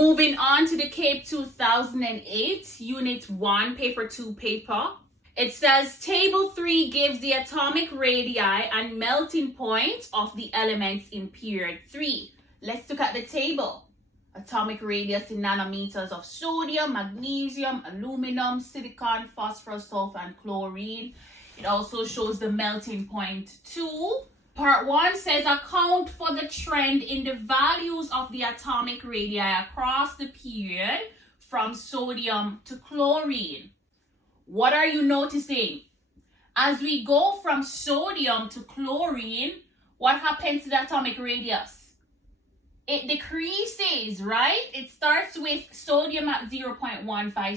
Moving on to the CAPE 2008, Unit 1, Paper 2 paper. It says Table 3 gives the atomic radii and melting point of the elements in period 3. Let's look at the table. Atomic radius in nanometers of sodium, magnesium, aluminum, silicon, phosphorus, sulfur, and chlorine. It also shows the melting point too. Part 1 says account for the trend in the values of the atomic radii across the period from sodium to chlorine. What are you noticing? As we go from sodium to chlorine, what happens to the atomic radius? It decreases, right? It starts with sodium at 0.157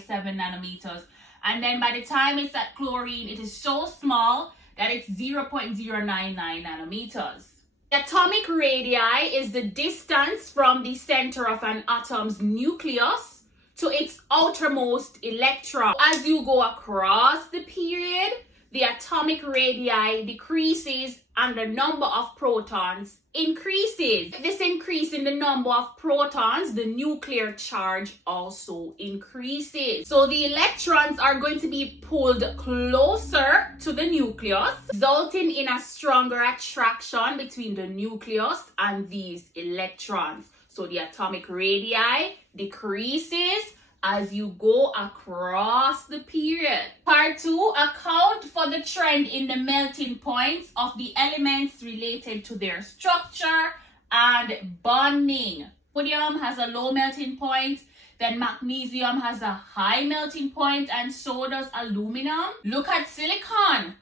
nanometers. And then by the time it's at chlorine, it is so small that it's 0.099 nanometers. The atomic radii is the distance from the center of an atom's nucleus to its outermost electron. As you go across the period, the atomic radii decreases and the number of protons increases. This increase in the number of protons, the nuclear charge also increases. So the electrons are going to be pulled closer to the nucleus, resulting in a stronger attraction between the nucleus and these electrons. So the atomic radii decreases as you go across the period. Part 2, account for the trend in the melting points of the elements related to their structure and bonding. Sodium has a low melting point, then magnesium has a high melting point, and so does aluminum. Look at silicon.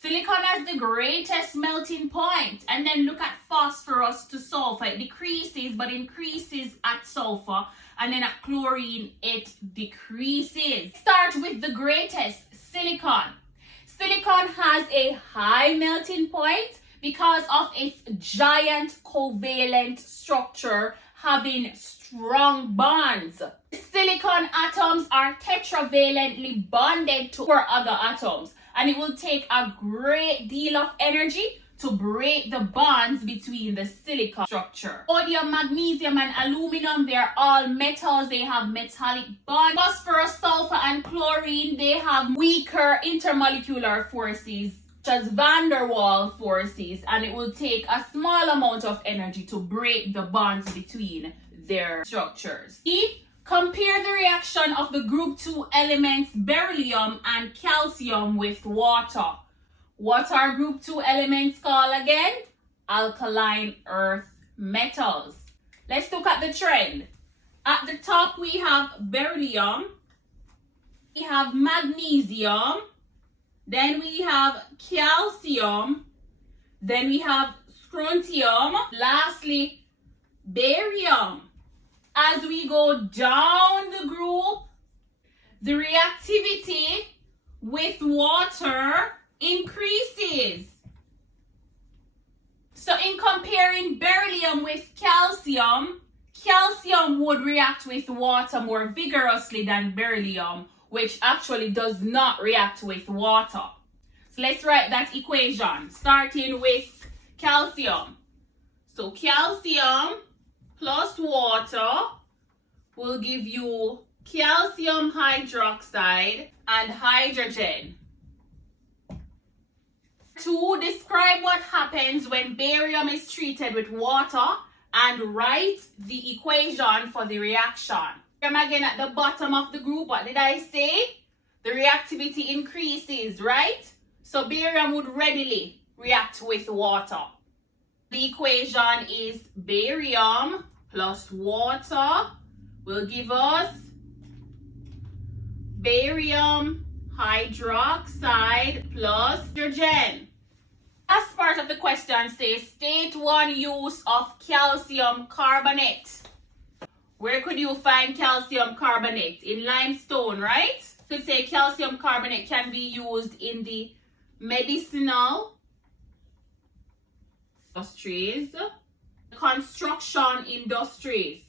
Silicon has the greatest melting point. And then look at phosphorus to sulfur. It decreases but increases at sulfur. And then at chlorine, it decreases. Start with the greatest, silicon. Silicon has a high melting point because of its giant covalent structure having strong bonds. Silicon atoms are tetravalently bonded to four other atoms. And it will take a great deal of energy to break the bonds between the silicon structure. Sodium, magnesium, and aluminum, they're all metals. They have metallic bonds. Phosphorus, sulfur, and chlorine, they have weaker intermolecular forces, such as van der Waals forces, and it will take a small amount of energy to break the bonds between their structures. See? Compare the reaction of the group 2 elements beryllium and calcium with water. What are group 2 elements called again? Alkaline earth metals. Let's look at the trend. At the top we have beryllium, we have magnesium, then we have calcium, then we have strontium, lastly barium. As we go down the group, the reactivity with water increases. So in comparing beryllium with calcium, calcium would react with water more vigorously than beryllium, which actually does not react with water. So let's write that equation, starting with calcium. So calcium plus water will give you calcium hydroxide and hydrogen. To describe what happens when barium is treated with water and write the equation for the reaction. Again at the bottom of the group, what did I say? The reactivity increases, right? So barium would readily react with water. The equation is barium plus water will give us barium hydroxide plus hydrogen. Last part of the question says state one use of calcium carbonate. Where could you find calcium carbonate? In limestone, right? You could say calcium carbonate can be used in the medicinal industries, construction industries.